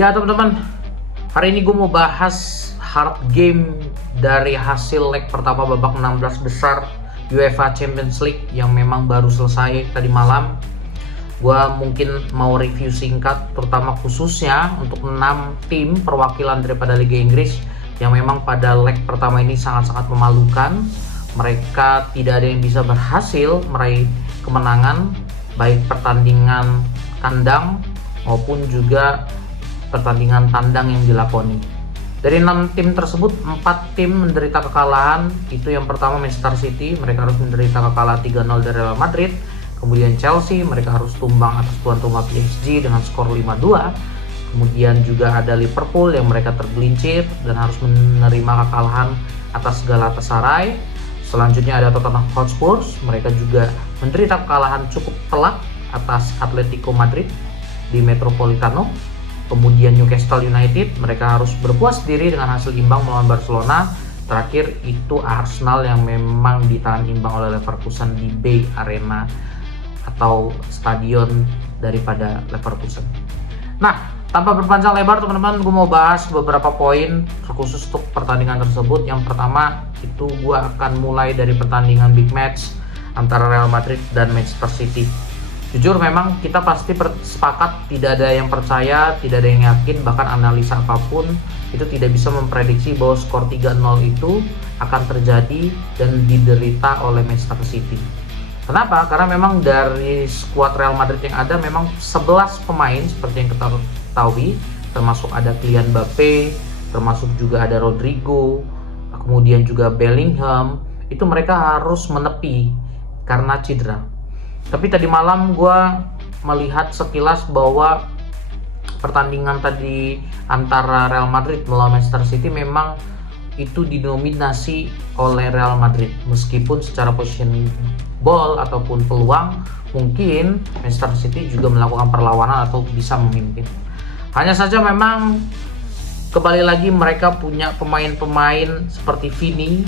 Ya teman-teman, hari ini gue mau bahas hard game dari hasil leg pertama babak 16 besar UEFA Champions League yang memang baru selesai tadi malam. Gue mungkin mau review singkat, terutama khususnya untuk 6 tim perwakilan daripada Liga Inggris yang memang pada leg pertama ini sangat-sangat memalukan. Mereka tidak ada yang bisa berhasil meraih kemenangan, baik pertandingan kandang maupun juga pertandingan tandang yang dilakoni. Dari 6 tim tersebut, 4 tim menderita kekalahan. Itu yang pertama Manchester City, mereka harus menderita kekalahan 3-0 dari Real Madrid. Kemudian Chelsea, mereka harus tumbang atas tuan rumah PSG dengan skor 5-2. Kemudian juga ada Liverpool yang mereka tergelincir dan harus menerima kekalahan atas Galatasaray. Selanjutnya ada Tottenham Hotspur, mereka juga menderita kekalahan cukup telak atas Atletico Madrid di Metropolitano. Kemudian Newcastle United, mereka harus berpuas diri dengan hasil imbang melawan Barcelona. Terakhir itu Arsenal yang memang ditahan imbang oleh Leverkusen di Bay Arena atau stadion daripada Leverkusen. Nah, tanpa berpanjang lebar teman-teman, gue mau bahas beberapa poin khusus untuk pertandingan tersebut. Yang pertama itu gue akan mulai dari pertandingan big match antara Real Madrid dan Manchester City. Jujur memang kita pasti sepakat, tidak ada yang percaya, tidak ada yang yakin, bahkan analisa apapun itu tidak bisa memprediksi bahwa skor 3-0 itu akan terjadi dan diderita oleh Manchester City. Kenapa? Karena memang dari skuad Real Madrid yang ada memang 11 pemain seperti yang kita ketahui, termasuk ada Kylian Mbappe, termasuk juga ada Rodrigo, kemudian juga Bellingham, itu mereka harus menepi karena cedera. Tapi tadi malam gue melihat sekilas bahwa pertandingan tadi antara Real Madrid melawan Manchester City memang itu didominasi oleh Real Madrid. Meskipun secara position ball ataupun peluang mungkin Manchester City juga melakukan perlawanan atau bisa memimpin. Hanya saja memang kembali lagi mereka punya pemain-pemain seperti Vini,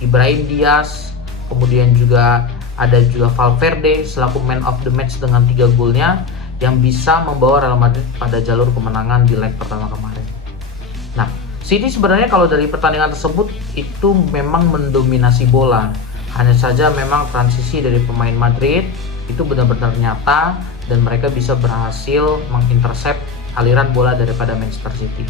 Ibrahim Diaz, kemudian juga ada juga Valverde selaku man of the match dengan 3 golnya yang bisa membawa Real Madrid pada jalur kemenangan di leg pertama kemarin. Nah, City sebenarnya kalau dari pertandingan tersebut itu memang mendominasi bola. Hanya saja memang transisi dari pemain Madrid itu benar-benar nyata dan mereka bisa berhasil mengintercept aliran bola daripada Manchester City.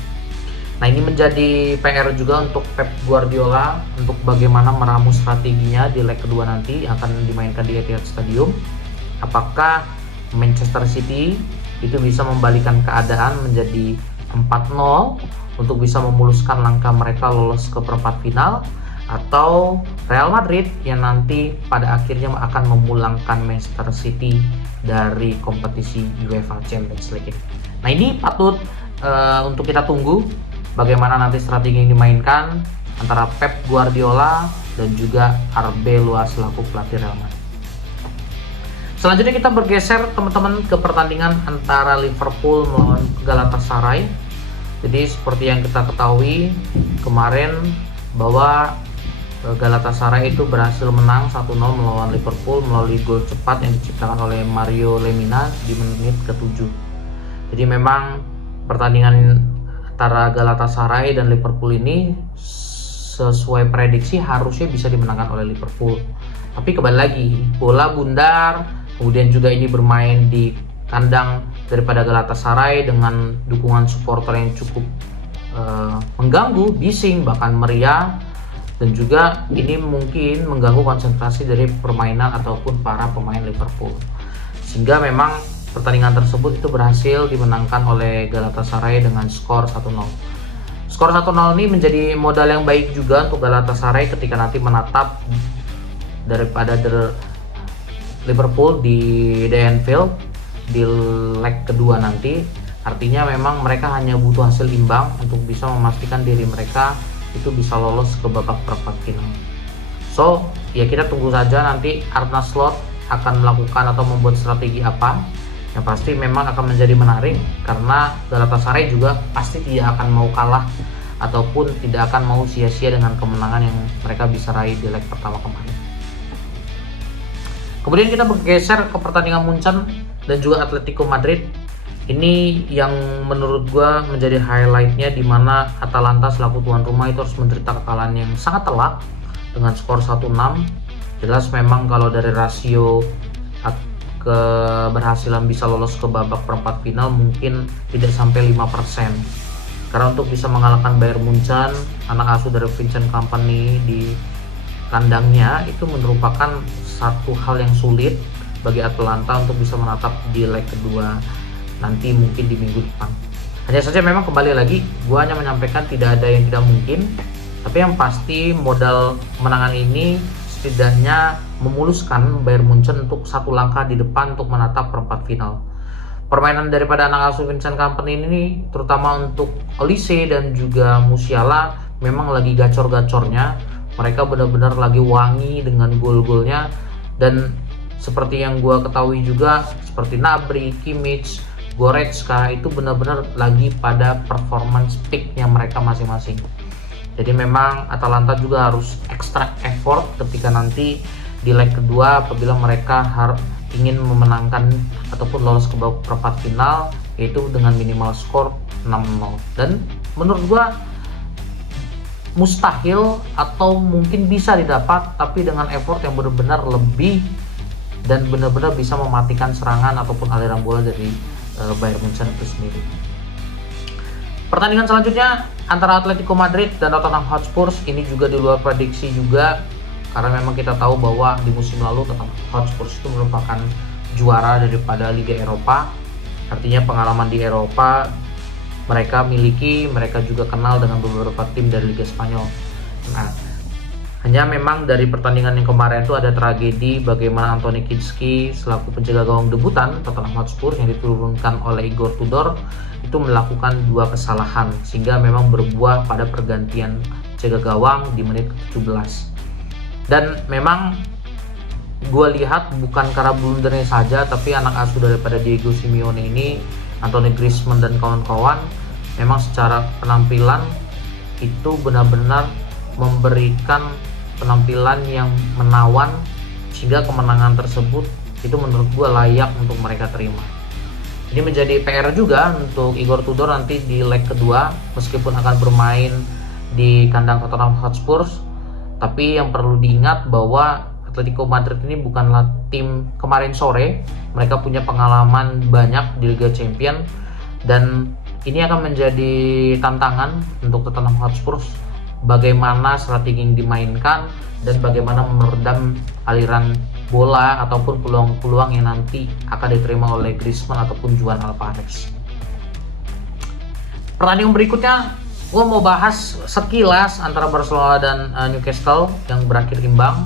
Nah, ini menjadi PR juga untuk Pep Guardiola untuk bagaimana meramu strateginya di leg kedua nanti yang akan dimainkan di Etihad Stadium. Apakah Manchester City itu bisa membalikan keadaan menjadi 4-0 untuk bisa memuluskan langkah mereka lolos ke perempat final, atau Real Madrid yang nanti pada akhirnya akan memulangkan Manchester City dari kompetisi UEFA Champions League. Nah, ini patut untuk kita tunggu bagaimana nanti strategi yang dimainkan antara Pep Guardiola dan juga Arbeloa selaku pelatih Real Madrid. Selanjutnya kita bergeser teman-teman ke pertandingan antara Liverpool melawan Galatasaray. Jadi seperti yang kita ketahui kemarin bahwa Galatasaray itu berhasil menang 1-0 melawan Liverpool melalui gol cepat yang diciptakan oleh Mario Lemina di menit ke-7. Jadi memang pertandingan antara Galatasaray dan Liverpool ini sesuai prediksi harusnya bisa dimenangkan oleh Liverpool. Tapi kembali lagi, bola bundar, kemudian juga ini bermain di kandang daripada Galatasaray dengan dukungan supporter yang cukup mengganggu, bising, bahkan meriah. Dan juga ini mungkin mengganggu konsentrasi dari permainan ataupun para pemain Liverpool. Sehingga memang pertandingan tersebut itu berhasil dimenangkan oleh Galatasaray dengan skor 1-0. Skor 1-0 ini menjadi modal yang baik juga untuk Galatasaray ketika nanti menatap daripada Liverpool di Anfield di leg kedua nanti. Artinya memang mereka hanya butuh hasil imbang untuk bisa memastikan diri mereka itu bisa lolos ke babak perempat final. So, ya kita tunggu saja nanti Arne Slot akan melakukan atau membuat strategi apa. Yang pasti memang akan menjadi menarik karena Galatasaray juga pasti tidak akan mau kalah ataupun tidak akan mau sia-sia dengan kemenangan yang mereka bisa raih di leg pertama kemarin. Kemudian kita bergeser ke pertandingan Munchen dan juga Atletico Madrid. Ini yang menurut gua menjadi highlightnya, di mana Atalanta selaku tuan rumah itu harus menderita kekalahan yang sangat telak dengan skor 1-6. Jelas memang kalau dari rasio keberhasilan bisa lolos ke babak perempat final mungkin tidak sampai 5%. Karena untuk bisa mengalahkan Bayern Munchen, anak asuh dari Vincent Kompany di kandangnya, itu merupakan satu hal yang sulit bagi Atalanta untuk bisa menatap di leg kedua nanti mungkin di minggu depan. Hanya saja memang kembali lagi, gua hanya menyampaikan tidak ada yang tidak mungkin, tapi yang pasti modal kemenangan ini setidaknya memuluskan Bayern Munchen untuk satu langkah di depan untuk menatap perempat final. Permainan daripada anak asuh Vincent Kompany ini, terutama untuk Olise dan juga Musiala, memang lagi gacor-gacornya. Mereka benar-benar lagi wangi dengan gol-golnya, dan seperti yang gua ketahui juga, seperti Gnabry, Kimmich, Goretzka itu benar-benar lagi pada performance peaknya mereka masing-masing. Jadi memang Atalanta juga harus extra effort ketika nanti di leg kedua apabila mereka ingin memenangkan ataupun lolos ke babak perempat final, yaitu dengan minimal skor 6-0. Dan menurut gua mustahil atau mungkin bisa didapat, tapi dengan effort yang benar-benar lebih dan benar-benar bisa mematikan serangan ataupun aliran bola dari Bayern Munchen itu sendiri. Pertandingan selanjutnya antara Atletico Madrid dan Tottenham Hotspur, ini juga di luar prediksi juga, karena memang kita tahu bahwa di musim lalu Tottenham Hotspur itu merupakan juara daripada Liga Eropa. Artinya pengalaman di Eropa mereka miliki, mereka juga kenal dengan beberapa tim dari Liga Spanyol. Nah, hanya memang dari pertandingan yang kemarin itu ada tragedi bagaimana Anthony Kinski selaku penjaga gawang debutan Tottenham Hotspur yang diturunkan oleh Igor Tudor itu melakukan dua kesalahan sehingga memang berbuah pada pergantian penjaga gawang di menit ke-17. Dan memang gue lihat bukan karena blundernya saja, tapi anak asuh daripada Diego Simeone ini, Anthony Griezmann dan kawan-kawan, memang secara penampilan itu benar-benar memberikan penampilan yang menawan sehingga kemenangan tersebut itu menurut gue layak untuk mereka terima. Ini menjadi PR juga untuk Igor Tudor nanti di leg kedua, meskipun akan bermain di kandang Tottenham Hotspur, tapi yang perlu diingat bahwa Atletico Madrid ini bukanlah tim kemarin sore. Mereka punya pengalaman banyak di Liga Champions, dan ini akan menjadi tantangan untuk Tottenham Hotspur bagaimana strategi yang dimainkan dan bagaimana meredam aliran bola ataupun peluang-peluang yang nanti akan diterima oleh Griezmann ataupun Juan Alvarez. Pertandingan berikutnya gue mau bahas sekilas antara Barcelona dan Newcastle yang berakhir imbang.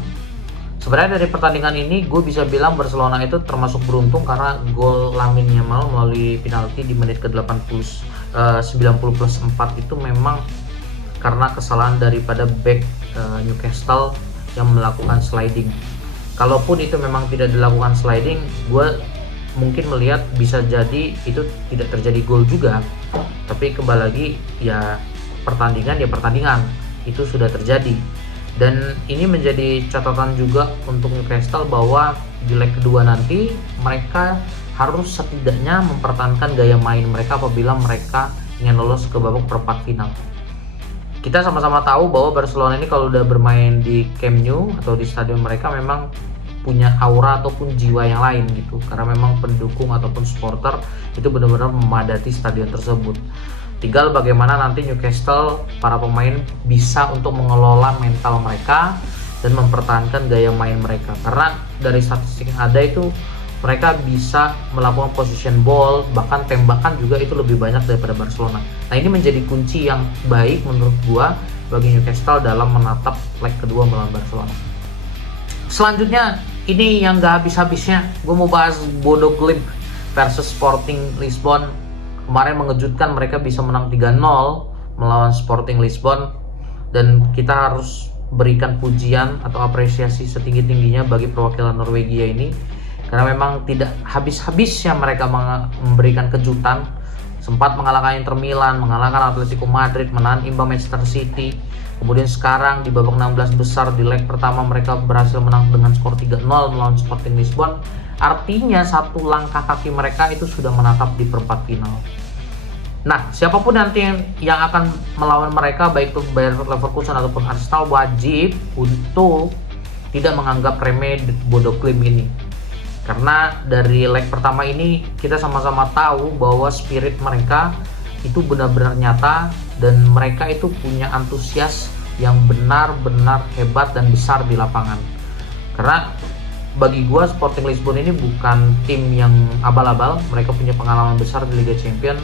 Sebenarnya dari pertandingan ini gue bisa bilang Barcelona itu termasuk beruntung karena gol Lamine Yamal melalui penalti di menit ke-90 90+4 itu memang karena kesalahan daripada back Newcastle yang melakukan sliding. Kalaupun itu memang tidak dilakukan sliding, gue mungkin melihat bisa jadi itu tidak terjadi gol juga. Tapi kembali lagi ya pertandingan itu sudah terjadi. Dan ini menjadi catatan juga untuk Newcastle bahwa di leg kedua nanti mereka harus setidaknya mempertahankan gaya main mereka apabila mereka ingin lolos ke babak perempat final. Kita sama-sama tahu bahwa Barcelona ini kalau udah bermain di Camp Nou atau di stadion mereka memang punya aura ataupun jiwa yang lain gitu, karena memang pendukung ataupun supporter itu benar-benar memadati stadion tersebut. Tinggal bagaimana nanti Newcastle, para pemain bisa untuk mengelola mental mereka dan mempertahankan gaya main mereka, karena dari statistik yang ada itu mereka bisa melakukan position ball, bahkan tembakan juga itu lebih banyak daripada Barcelona. Nah, ini menjadi kunci yang baik menurut gua bagi Newcastle dalam menatap leg kedua melawan Barcelona. Selanjutnya, ini yang gak habis-habisnya, gua mau bahas Bodo Glimt versus Sporting Lisbon. Kemarin mengejutkan, mereka bisa menang 3-0 melawan Sporting Lisbon, dan kita harus berikan pujian atau apresiasi setinggi-tingginya bagi perwakilan Norwegia ini, karena memang tidak habis-habisnya mereka memberikan kejutan. Sempat mengalahkan Inter Milan, mengalahkan Atletico Madrid, menahan imbang Manchester City. Kemudian sekarang di babak 16 besar di leg pertama mereka berhasil menang dengan skor 3-0 melawan Sporting Lisbon. Artinya satu langkah kaki mereka itu sudah menatap di perempat final. Nah, siapapun nanti yang akan melawan mereka, baik itu Bayer Leverkusen ataupun Arsenal, wajib untuk tidak menganggap remeh Bodo Glimt ini. Karena dari leg pertama ini kita sama-sama tahu bahwa spirit mereka itu benar-benar nyata dan mereka itu punya antusias yang benar-benar hebat dan besar di lapangan. Karena bagi gua Sporting Lisbon ini bukan tim yang abal-abal, mereka punya pengalaman besar di Liga Champions.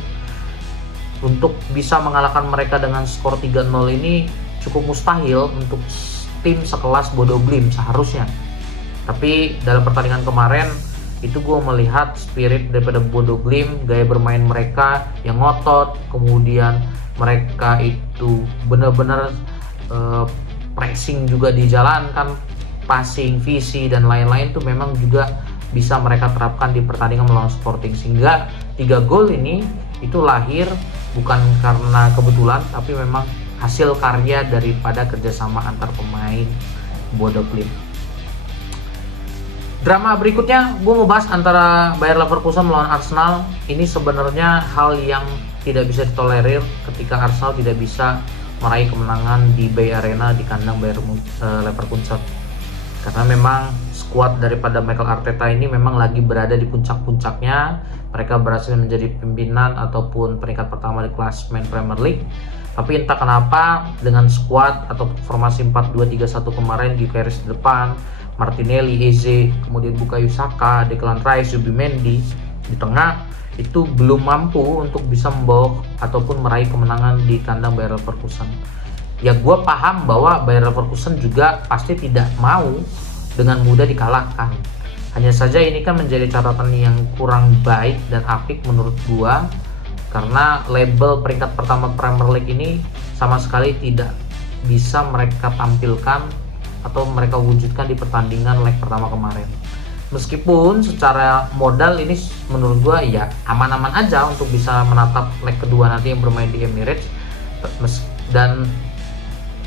Untuk bisa mengalahkan mereka dengan skor 3-0 ini cukup mustahil untuk tim sekelas Bodo Glimt seharusnya. Tapi dalam pertandingan kemarin itu gue melihat spirit daripada Bodo Glimt, gaya bermain mereka yang ngotot, kemudian mereka itu benar-benar pressing juga dijalankan, passing, visi dan lain-lain tuh memang juga bisa mereka terapkan di pertandingan melawan Sporting, sehingga 3 gol ini itu lahir bukan karena kebetulan tapi memang hasil karya daripada kerjasama antar pemain Bodo Glimt. Drama berikutnya gue mau bahas antara Bayer Leverkusen melawan Arsenal. Ini sebenarnya hal yang tidak bisa ditolerir ketika Arsenal tidak bisa meraih kemenangan di Bay Arena di kandang Bayer Leverkusen. Karena memang skuad daripada Mikel Arteta ini memang lagi berada di puncak-puncaknya. Mereka berhasil menjadi pimpinan ataupun peringkat pertama di klasemen Premier League. Tapi entah kenapa dengan skuad atau formasi 4-2-3-1 kemarin, Gyökeres di depan, Martinelli, Eze, kemudian Bukayo Saka, Declan Rice, Zubimendi di tengah, itu belum mampu untuk bisa membawa ataupun meraih kemenangan di kandang Bayer Leverkusen. Ya gue paham bahwa Bayer Leverkusen juga pasti tidak mau dengan mudah dikalahkan. Hanya saja ini kan menjadi catatan yang kurang baik dan apik menurut gue, karena label peringkat pertama Premier League ini sama sekali tidak bisa mereka tampilkan atau mereka wujudkan di pertandingan leg pertama kemarin. Meskipun secara modal ini menurut gue ya aman-aman aja untuk bisa menatap leg kedua nanti yang bermain di Emirates. Dan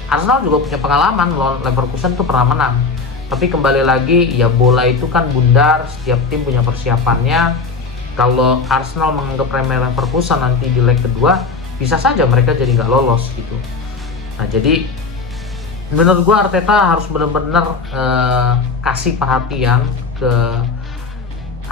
Arsenal juga punya pengalaman melawan Leverkusen tuh pernah menang. Tapi kembali lagi ya bola itu kan bundar, setiap tim punya persiapannya. Kalau Arsenal menganggap remeh Leverkusen nanti di leg kedua, bisa saja mereka jadi nggak lolos gitu. Nah jadi menurut gue Arteta harus benar-benar kasih perhatian ke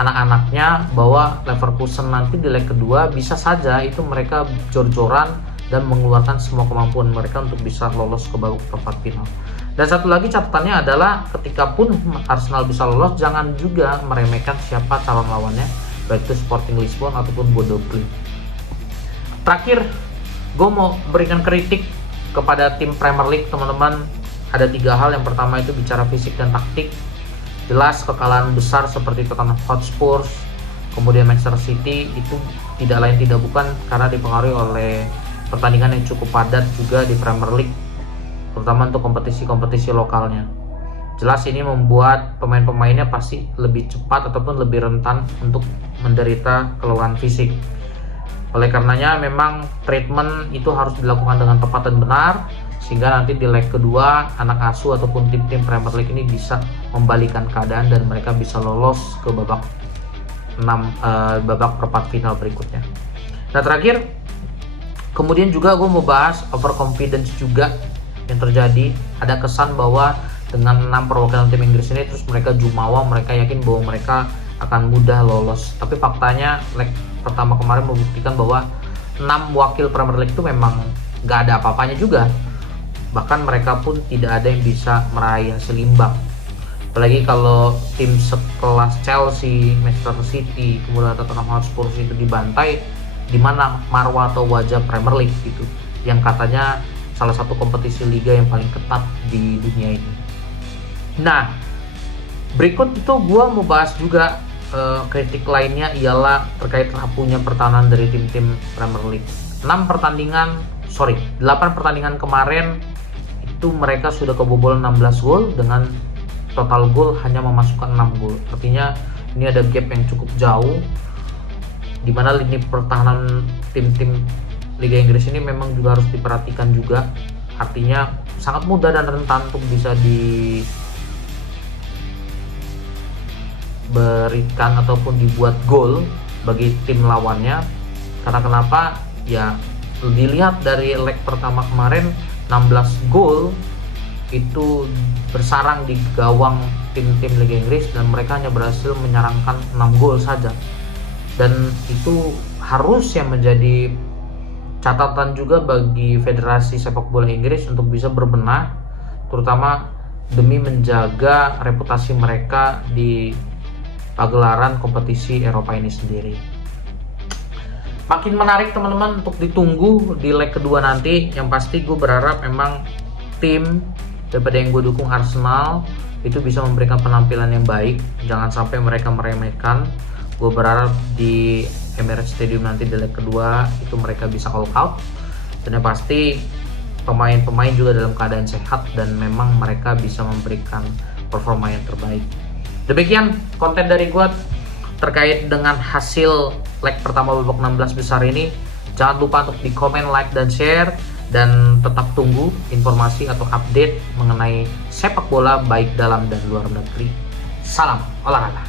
anak-anaknya bahwa Leverkusen nanti di leg kedua bisa saja itu mereka jor-joran dan mengeluarkan semua kemampuan mereka untuk bisa lolos ke babak perempat final. Dan satu lagi catatannya adalah ketika pun Arsenal bisa lolos, jangan juga meremehkan siapa calon lawannya, baik itu Sporting Lisbon ataupun Bodo Glimt. Terakhir, gue mau berikan kritik kepada tim Premier League, teman-teman. Ada 3 hal. Yang pertama itu bicara fisik dan taktik. Jelas kekalahan besar seperti Tottenham Hotspur, kemudian Manchester City itu tidak lain tidak bukan karena dipengaruhi oleh pertandingan yang cukup padat juga di Premier League, terutama untuk kompetisi-kompetisi lokalnya. Jelas ini membuat pemain-pemainnya pasti lebih cepat ataupun lebih rentan untuk menderita kelelahan fisik. Oleh karenanya memang treatment itu harus dilakukan dengan tepat dan benar, sehingga nanti di leg kedua anak asuh ataupun tim-tim Premier League ini bisa membalikan keadaan dan mereka bisa lolos ke babak perempat final berikutnya. Nah terakhir, kemudian juga gue mau bahas overconfidence juga yang terjadi. Ada kesan bahwa dengan 6 perwakilan tim Inggris ini terus mereka jumawa, mereka yakin bahwa mereka akan mudah lolos. Tapi faktanya leg pertama kemarin membuktikan bahwa 6 wakil Premier League itu memang gak ada apa-apanya juga. Bahkan mereka pun tidak ada yang bisa meraih hasil imbang. Apalagi kalau tim sekelas Chelsea, Manchester City, kemudian Tottenham Hotspur itu dibantai, di mana marwah atau wajah Premier League gitu, yang katanya salah satu kompetisi liga yang paling ketat di dunia ini. Nah, berikut itu gue mau bahas juga kritik lainnya ialah terkait rapuhnya pertahanan dari tim-tim Premier League. 8 pertandingan kemarin itu mereka sudah kebobolan 16 gol dengan total gol hanya memasukkan 6 gol. Artinya ini ada gap yang cukup jauh, di mana lini pertahanan tim-tim Liga Inggris ini memang juga harus diperhatikan juga. Artinya sangat mudah dan rentan untuk bisa berikan ataupun dibuat gol bagi tim lawannya. Karena kenapa? Ya dilihat dari leg pertama kemarin 16 gol itu bersarang di gawang tim-tim Liga Inggris dan mereka hanya berhasil menyarangkan 6 gol saja. Dan itu harus yang menjadi catatan juga bagi Federasi Sepak Bola Inggris untuk bisa berbenah, terutama demi menjaga reputasi mereka di pagelaran kompetisi Eropa ini sendiri. Makin menarik teman-teman untuk ditunggu di leg kedua nanti. Yang pasti gue berharap memang tim daripada yang gue dukung, Arsenal, itu bisa memberikan penampilan yang baik. Jangan sampai mereka meremehkan. Gue berharap di Emirates Stadium nanti di leg kedua itu mereka bisa all out. Dan yang pasti pemain-pemain juga dalam keadaan sehat dan memang mereka bisa memberikan performa yang terbaik. Demikian konten dari gue terkait dengan hasil leg pertama babak 16 besar ini. Jangan lupa untuk di komen, like, dan share. Dan tetap tunggu informasi atau update mengenai sepak bola baik dalam dan luar negeri. Salam olahraga.